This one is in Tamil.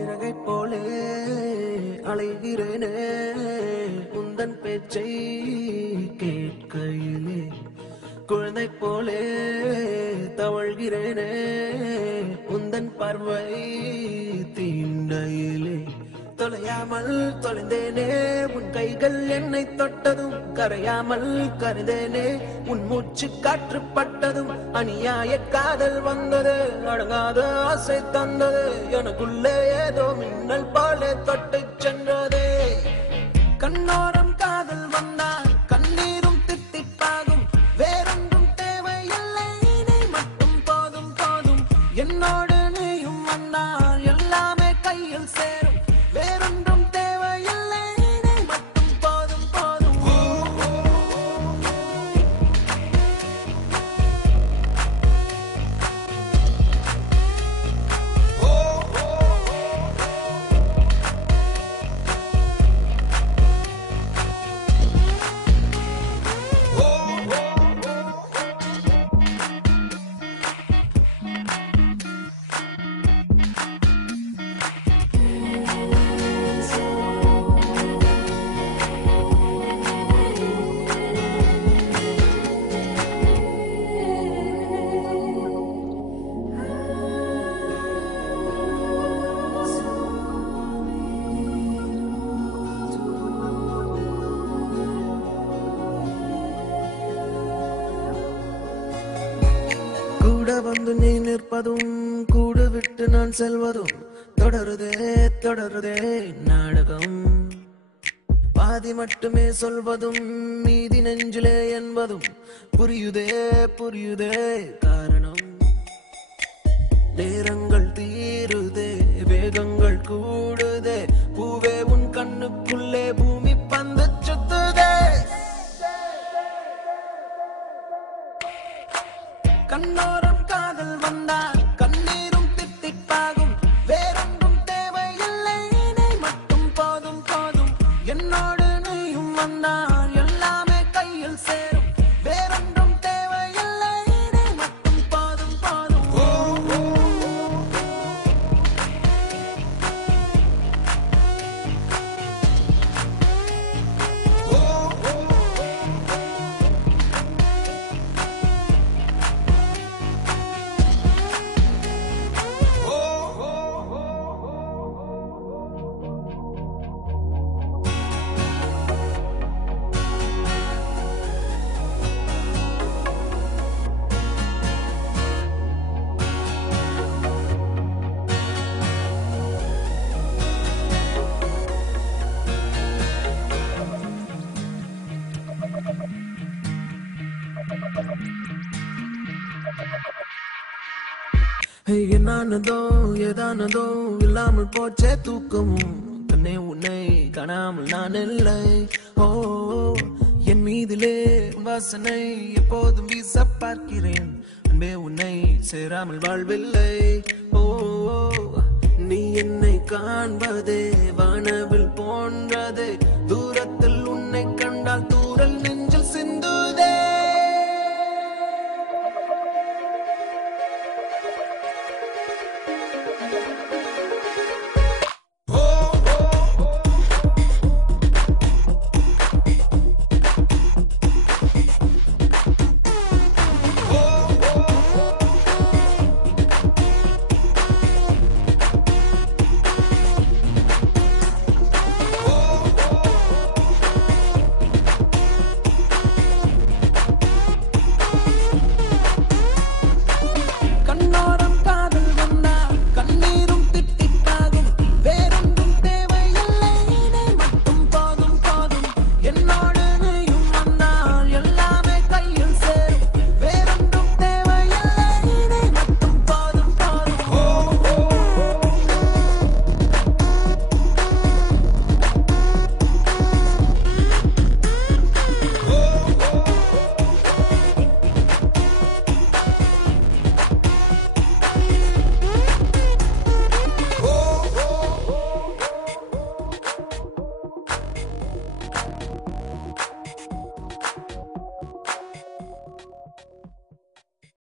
இறகை போலே அலைகிறேனே உந்தன் பேச்சை கேட்கையிலே குழந்தை போலே தவழ்கிறேனே உந்தன் பார்வை தீண்டையிலே தொலையாமல் தொலைந்தேனே உன் கைகள் என்னை தொட்டதும் கரையாமல் கருதேனே உன் மூச்சு காற்று பட்டதும் அநியாய காதல் வந்தது அடங்காத ஆசை தந்தது எனக்குள்ளே ஏதோ மின்னல் போல தொட்டு சென்றதே கண்ணோரம் காதல் வந்தால் கண்ணீரும் தித்திப்பாகும் வேறொன்றும் தேவையில்லை நீ மட்டும் போதும் போதும் என்னோடு நீயும் வந்தால் எல்லாமே கையில் சேரும் வேறொன்றும் தேவையில்லை நீ மட்டும் போதும் போதும் கூட வந்து நீ நிற்பதும் கூடு விட்டு நான் செல்வதும் தொடருதே தொடருதே நாடகம் பாதி மட்டுமே சொல்வதும் மீதி நெஞ்சிலே என்பதும் புரியுதே புரியுதே காரணம் நேரங்கள் தீருதே வேகங்கள் கூடுதே பூவே உன் கண்ணுக்குள்ளே பூமி பந்து சுத்துதே கண்ணோரம் காதல் வந்தால் கண்ணீரும் தித்திப்பாகும் வேறொன்றும் தேவையில்லை நீ மட்டும் போதும் போதும் என்னோடு நீயும் வந்தால் எல்லாமே கையில் சேரும் வேறொன்றும் தேவையில்லை நீ மட்டும் போதும் போதும் என்னானதோ ஏதானதோ இல்லாமல் போச்சே தூக்கமும் கண்ணே உன்னை காணாமல் நான் இல்லை ஓ என் மீதிலே வாசனை எப்போதும் வீச பார்க்கிறேன் அன்பே உன்னை சேராமல் வாழ்வில்லை ஓ நீ என்னை காண்பதே வானவில்